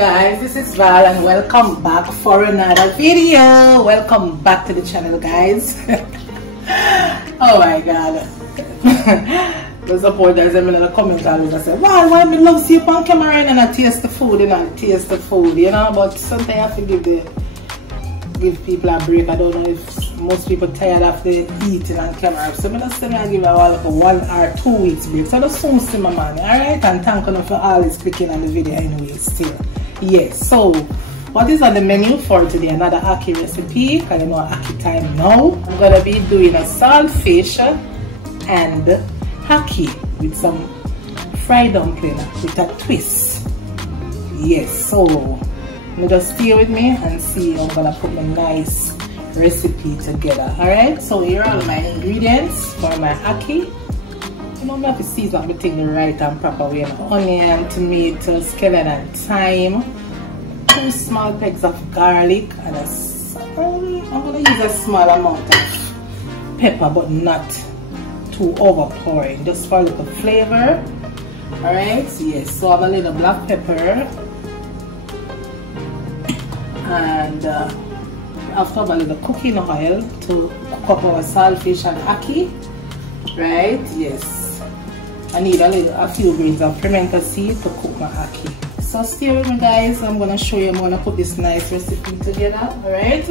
guys, this is Val and welcome back for another video. Welcome back to the channel, guys. Oh my god. The supporters in the comments always say, why me love see you on camera and I taste the food, but sometimes I have to give people a break. I don't know if most people tired of the eating on camera, so I just say I give a 1 or 2 weeks break. So I just soon see my man, alright? And thank you for always clicking on the video anyway still. Yes, so what is on the menu for today? Another Ackee recipe, because you know Ackee time now. I'm gonna be doing a saltfish and Ackee with some fried dumpling with a twist. Yes, so just stay with me and see I'm gonna put my nice recipe together. Alright, so here are all my ingredients for my Ackee. You know, I have to season everything the right and proper way. Onion, tomatoes, scallion and thyme, 2 small pegs of garlic, and I'm gonna use a small amount of pepper, but not too overpowering, just for a little flavor. Alright, yes, so I have a little black pepper. And after a little cooking oil to cook up our saltfish and Ackee, right? Yes, I need a few grains of pimento seed to cook my Ackee. So stay with me, guys. I'm gonna show you. I'm gonna put this nice recipe together. All right.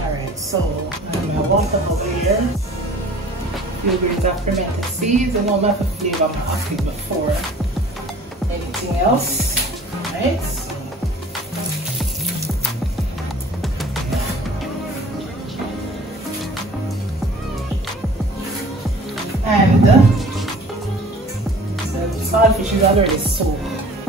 All right. So I'm gonna bump it over here. A few grains of pimento seeds. I know I have to flavor my Ackee before anything else. All right. And the saltfish is already soaked,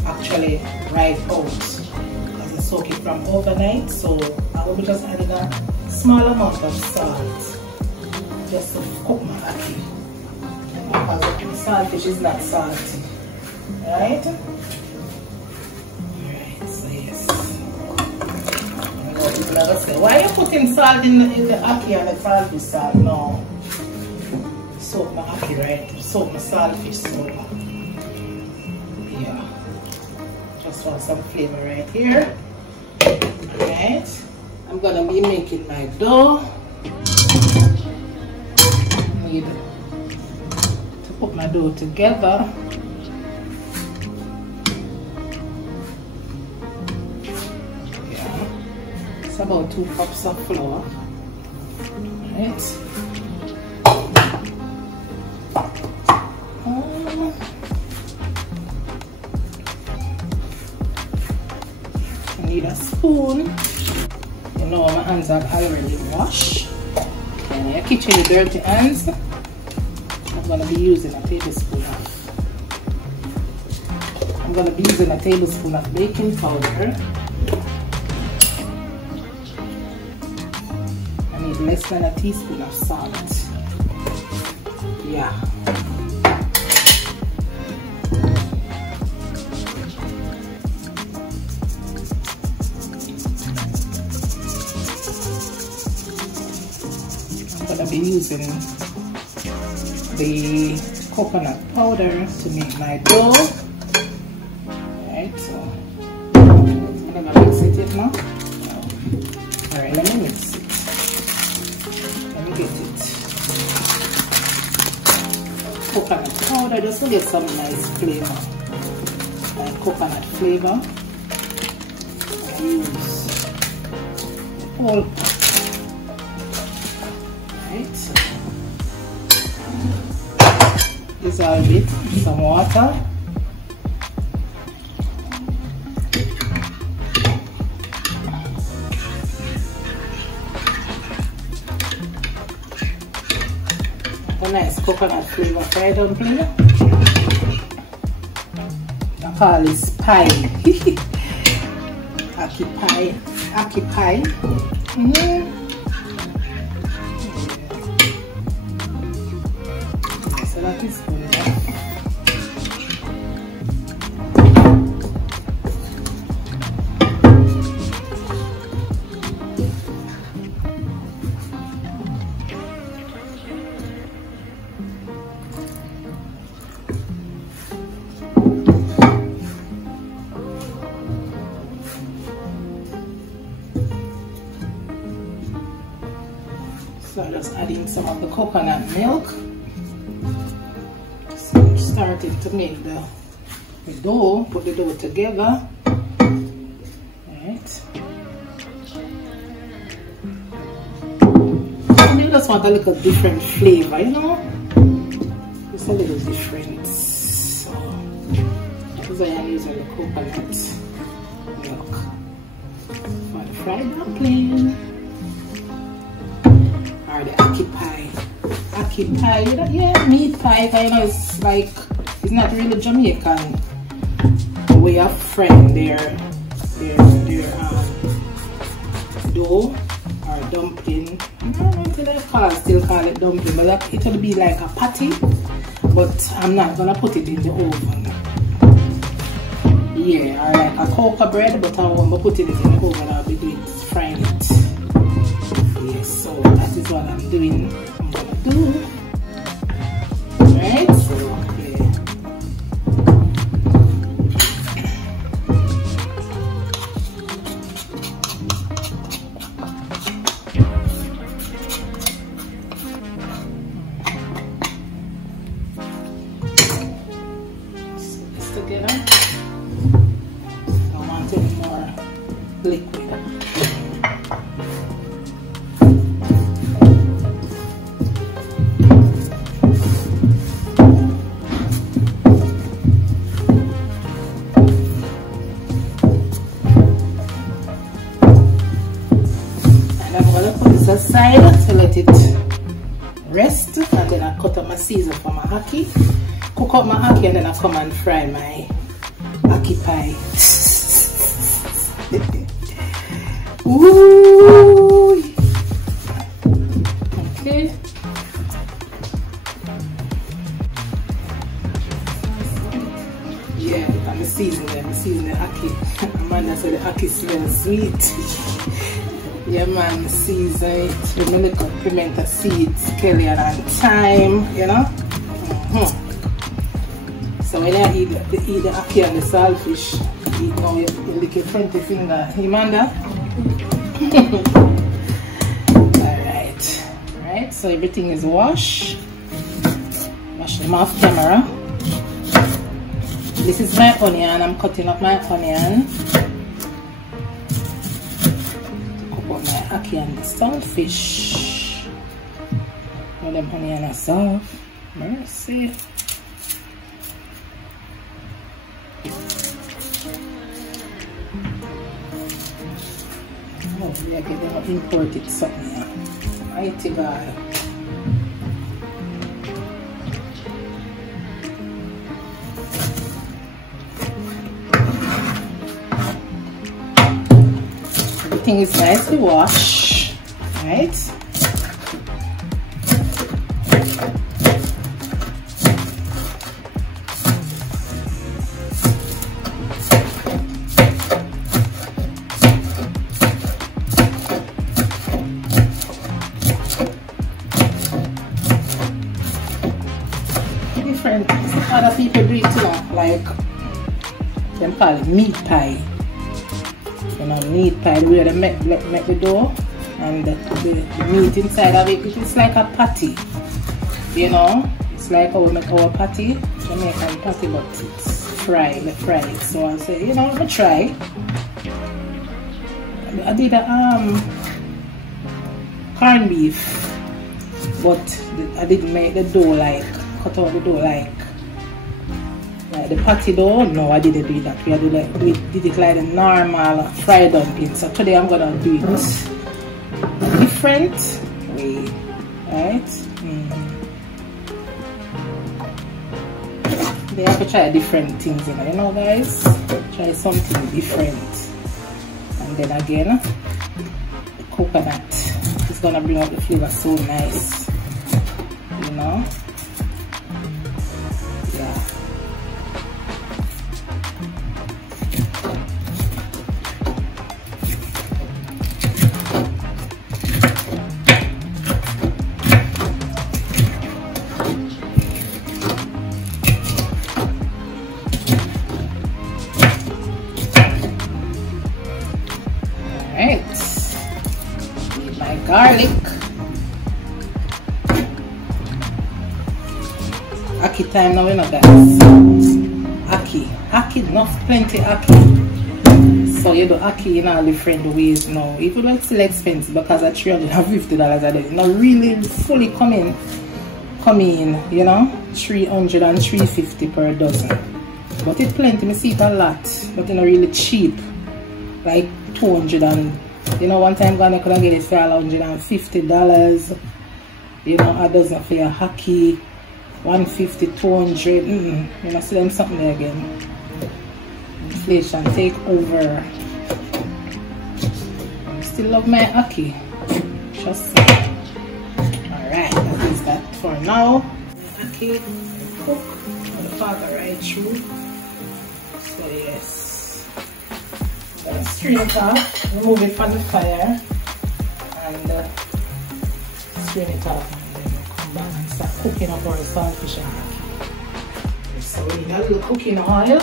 actually right out, because I soak it from overnight. So I will be just adding a small amount of salt just to cook my Ackee, because the saltfish is not salty, right? Alright, so yes. People never say, why are you putting salt in the Ackee and the saltfish salt? No. Soak my Ackee, right? Soak my saltfish soap. Yeah. Just want some flavor right here. Alright. I'm gonna be making my dough. I need to put my dough together. Yeah. It's about 2 cups of flour. Alright. I need a spoon. You know my hands are already washed. And your kitchen dirty hands. I'm gonna be using a tablespoon of baking powder. I need less than a teaspoon of salt. Yeah. I'm gonna be using the coconut powder to make my dough. Right, so I'm gonna mix it now. Alright, let me mix it. Let me get it. Coconut powder just to get some nice flavor. Like coconut flavor. I use whole dissolve it in some water. A nice coconut flavor fried dumpling. I call this pie. Ackee pie. So that is good enough. just adding some of the coconut milk. So I'm starting to make the dough, put the dough together. Right. And you just want a little different flavor, you know? Just a little different. So this is why I'm using the coconut milk for the fried dumpling. Or the ackee pie. Ackee pie, you know, yeah, meat pie, you know, it's like, it's not really Jamaican way of frying their dough or dumpling. I don't know what they still call it dumpling, but it will be like a patty, but I'm not gonna put it in the oven. Yeah, or like a cocoa bread, but I won't put it in the oven. I'll be doing frying it. Yes, so that is what I'm doing. I'm gonna do. Right? So, okay. Together. I don't want any more liquid. And I'm going to put this aside to let it rest, and then I cut up my season for my ackee. Cook up my ackee and then I come and fry my ackee pie. Ooh. Okay. Yeah, I'm seasoning the ackee. Amanda said the ackee smells sweet. Yeah man, season it with a little pimento seeds, scallion and thyme, you know. So when I eat the ackee and the saltfish, you know, you lick your 20 finger. Amanda? Alright, so everything is washed. Wash them off camera. This is my onion. I'm cutting up my onion. Cook up my ackee and the saltfish. All them onion are soft. Mercy. Oh, yeah, get them imported something here. Mighty God. Everything is nicely washed, right? Other people do it too, like them call it meat pie. You know, meat pie where they make the dough and the meat inside of it. It's like a patty. You know, it's like how we make our patty, Jamaican patty, but it's fried. We fry it. So I say, you know, let me try. I did a corned beef, but I didn't make the dough like cut out the dough like the patty dough. No, I didn't do that. We did it like the normal fried dumpling. So today I'm gonna do it different way, right? They have to try different things, you know, guys. Try something different, and then again, the coconut is gonna bring out the flavor so nice, you know. Yeah. Alright, need my garlic. Ackee time now, you know, guys. Ackee, enough, plenty Ackee. So you do Ackee in all different ways now. Even though it's still expensive because at $350 a day, it's not really fully come in, you know, $300 and $350 per dozen. But it's plenty, I see it a lot, but it's not really cheap. Like 200 and, you know, one time I could get it for $150. You know, a dozen for your Ackee, 150, 200. You know, see them something there again. Inflation take over. Still love my Ackee. Trust me. Alright, that is that for now. Ackee cook on the part right through. So yes. I'm gonna strain it off, remove it from the fire, and strain it off, and then we'll come back and start cooking up our saltfish and Ackee. So we need a little cooking oil.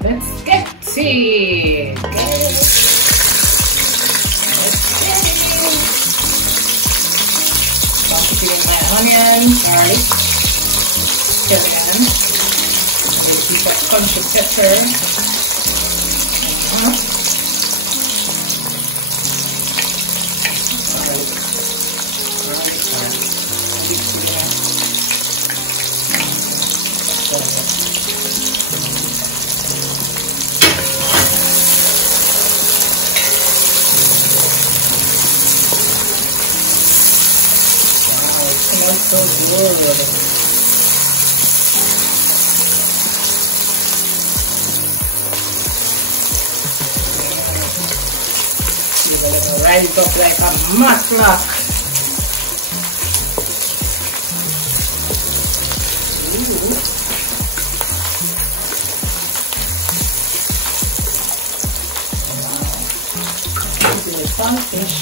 Let's get it. I'm putting my onions, garlic, scallion, a piece of country pepper, so good. You're gonna rise up like a matlock. Wow. This is saltfish.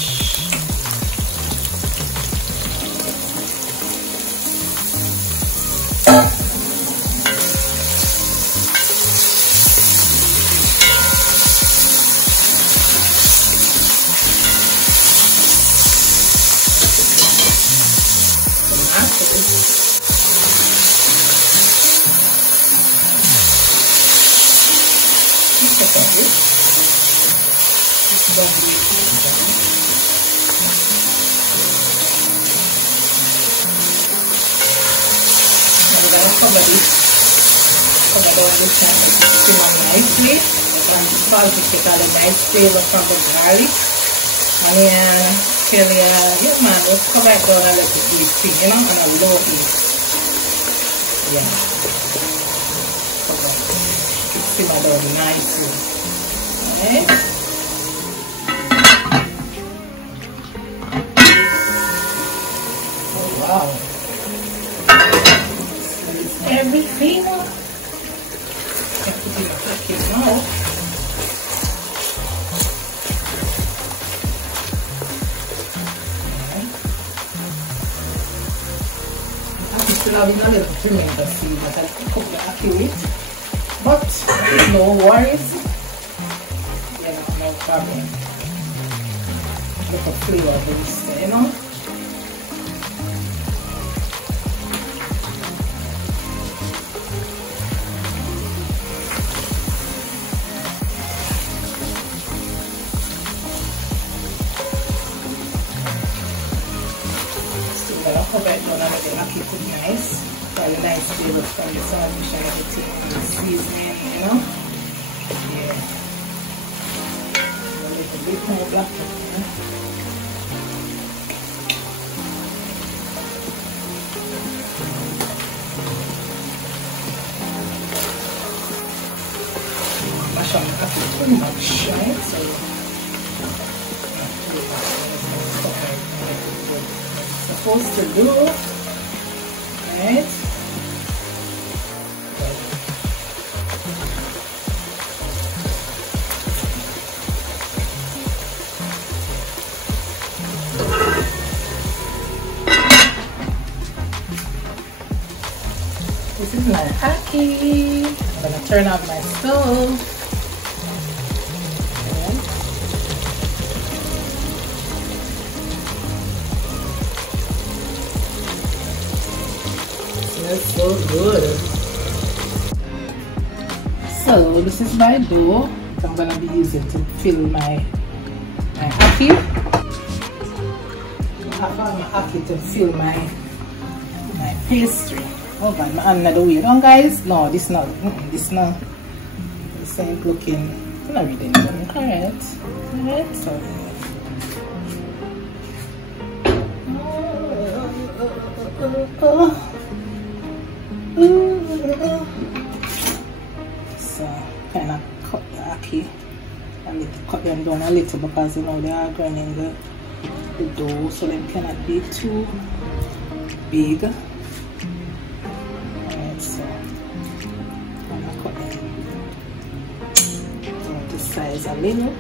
Nicely, and the saltfish get a nice flavor from the garlic, and then till yeah man, let's come back down and let it do its thing, you know, on a low heat. Yeah, okay. It simmer down nicely. Alright. Oh wow, it's everything. Now, I'm still having a little pimento seed that I cook the Ackee with, but no worries, yeah, no problem. Look at flavor of this, you know. Cover it down and let the Ackee cook nice. Got a nice flavor from the saltfish and everything and the seasoning, you know. Yeah. A little bit more black pepper. Mash up the Ackee too much, right? So supposed to do, right? This is my Ackee. I'm gonna turn off my stove. Smells so good. So this is my dough I'm gonna be using to fill my Ackee. I have my Ackee to fill my pastry. Oh God, my hand not the way down, guys. No, this not. This ain't looking. Not really correct. Alright, so. So, kind of cut the Ackee. I need to cut them down a little because you know they are grinding the dough, so they cannot be too big. Alright, so I'm gonna cut them down to size a little.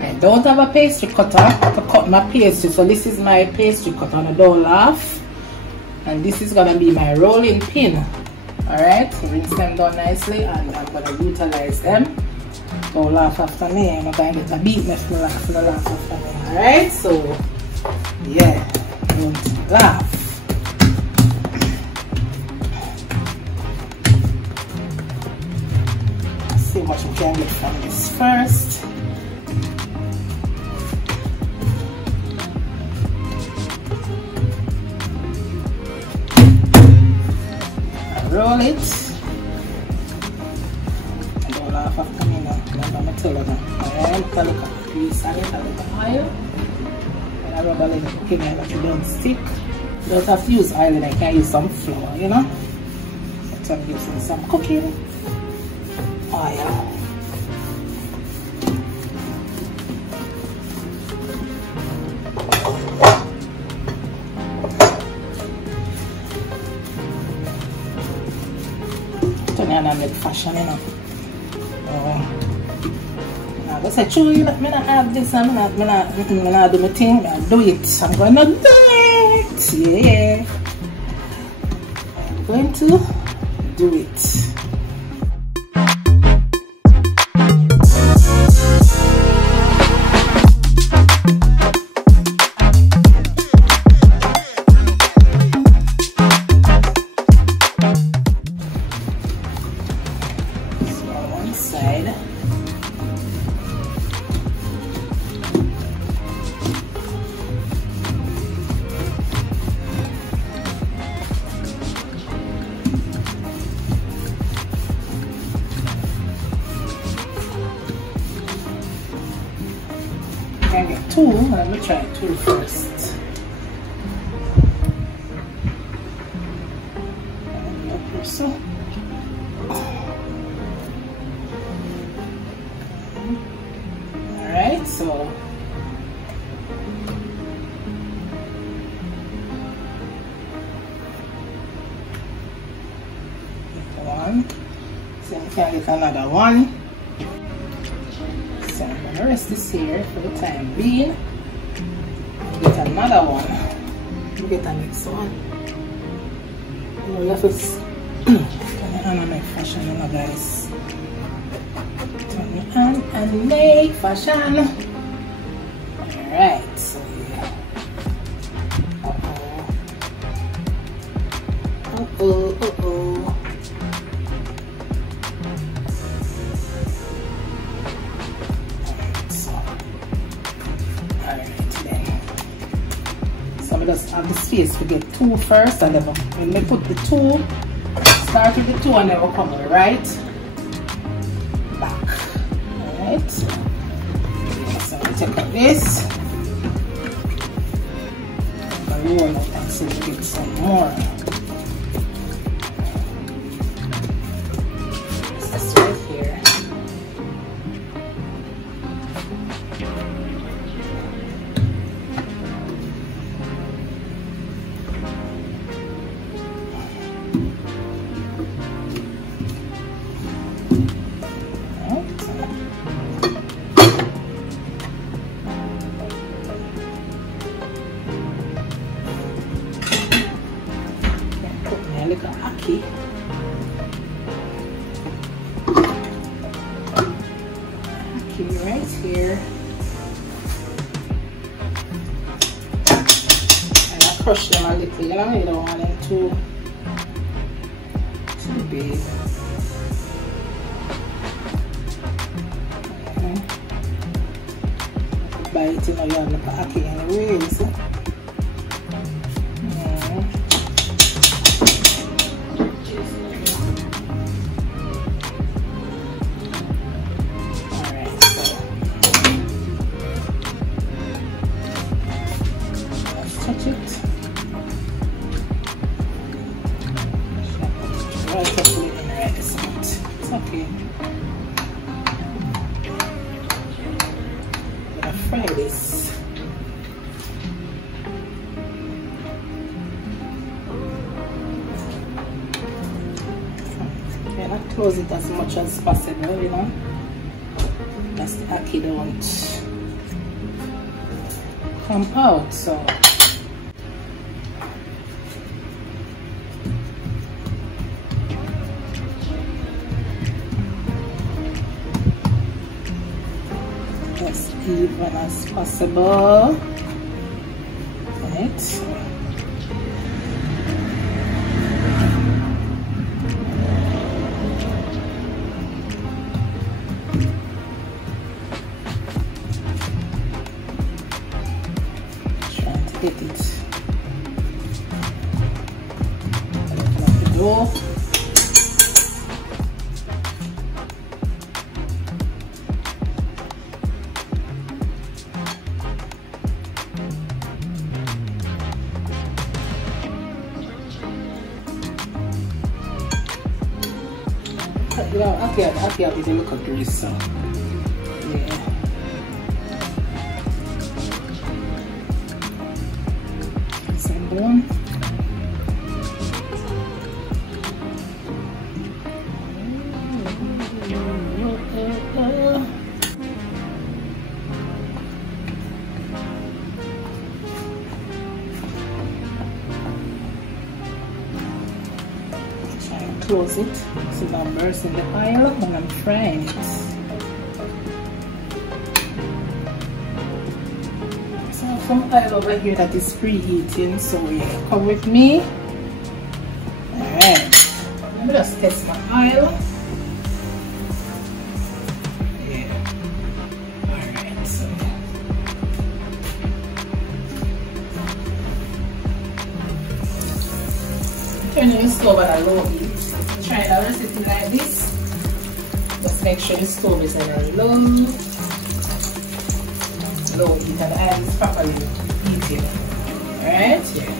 I don't have a pastry cutter to cut my pastry, so this is my pastry cutter on a dough laugh, and this is gonna be my rolling pin. Alright, so rinse them down nicely, and I'm gonna utilize them. Don't laugh after me. I'm not going to get a beat me for the laugh after me. Alright, so yeah, don't laugh. Let's see what we can get from this first. Roll it. Don't laugh after me now. Remember I tell you now. Alright, look at the grease on it, a little oil. And I rub a little cooking oil that you don't stick. You don't have to use oil, and I can use some flour, you know. So I'm using some cooking oil. And I make fashion, you know. I say, true, I don't have this, I don't do my thing, I do it. I'm going to do it. Yeah. I'm going to do it. I get two. Let me try two first. So. Alright, so one. So you can get another one. So I'm gonna rest this here for the time being. Get another one. Get the next one. You have to turn it on and make fashion, you know, guys. Turn it on and make fashion. Alright, so yeah. Uh-oh. I just have the space to get two first, and then when we put the two, start with the two and then we'll come right back. Alright. So we take out this. I'm going to roll out and see if we get some more. This right here. little ackee. Ackee right here. And I crush them a little, you know, you don't want them too big. By it, you know, you have like ackee anyways. Alright, so let's touch it. Right up in the right spot. It's okay. Fry this. Okay, not close it as much as possible, you know. That's the ackee don't come out, so. As even as possible, right? Trying to get it. Open up the door. You know, Ackee didn't look up grease, so yeah. Same one. Close it so that I'm bursting the oil when I'm frying it. So I have some oil over here that is preheating, so yeah, come with me. Alright, let me just test my oil. Yeah. Alright, so turn your stove at a low heat. Try the recipe like this. Just make sure the stove is at a low heat and the oil is properly heated. Alright? Yeah.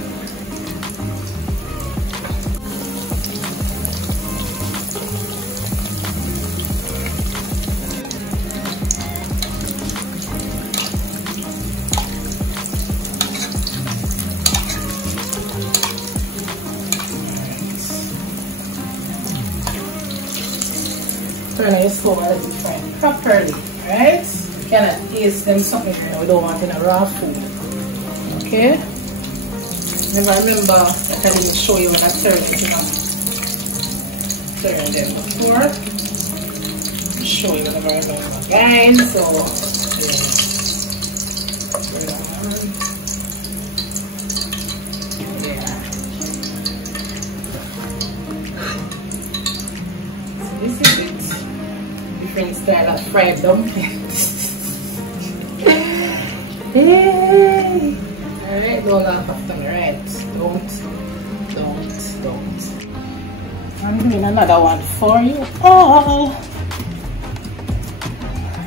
Turn your stove a little bit properly, right? You cannot taste them something, you know, we don't want in a raw food. Okay? Never remember that I didn't show you when I turned it, you know. Turn them before. I'll show you whenever I remember, guys. So, this is it. Different style of fried dumplings. Hey! Alright, don't laugh after me, right? Don't. I'm doing another one for you all.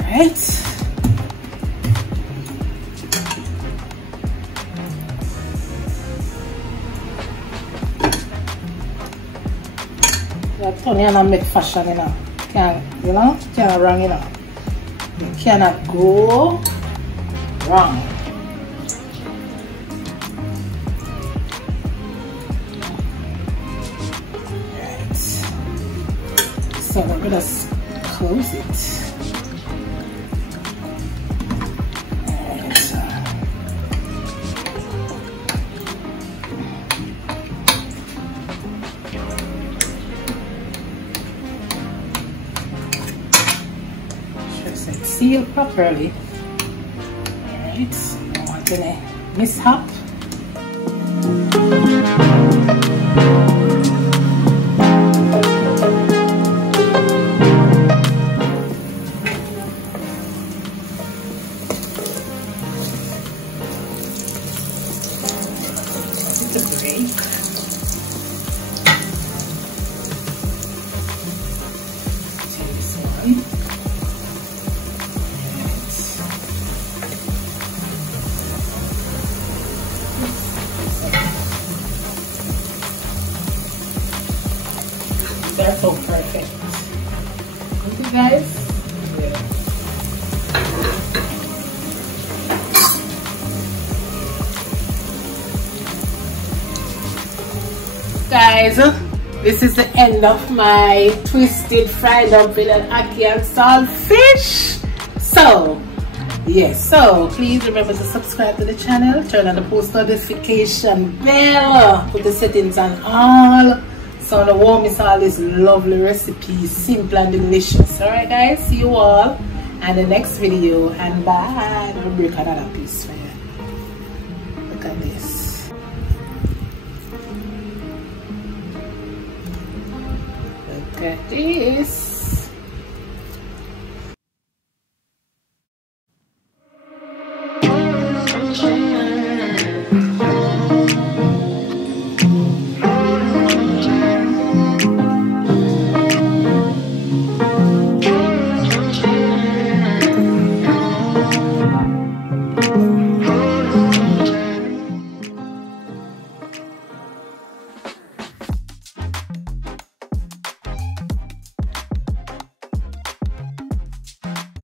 Alright. Tony and I make fashion, you know. Can't wrong, you know. You cannot go wrong. Right. So we're gonna close it. sealed properly. Alright, don't want any mishap. That's so perfect. Okay, guys. Yeah. Guys, this is the end of my twisted fried dumpling and ackee and salt fish. So yes, so please remember to subscribe to the channel, turn on the post notification bell, put the settings on all, so I won't miss all these lovely recipes, simple and delicious. Alright guys, see you all in the next video, and bye. I'll break another piece for you. Look at this. Look at this.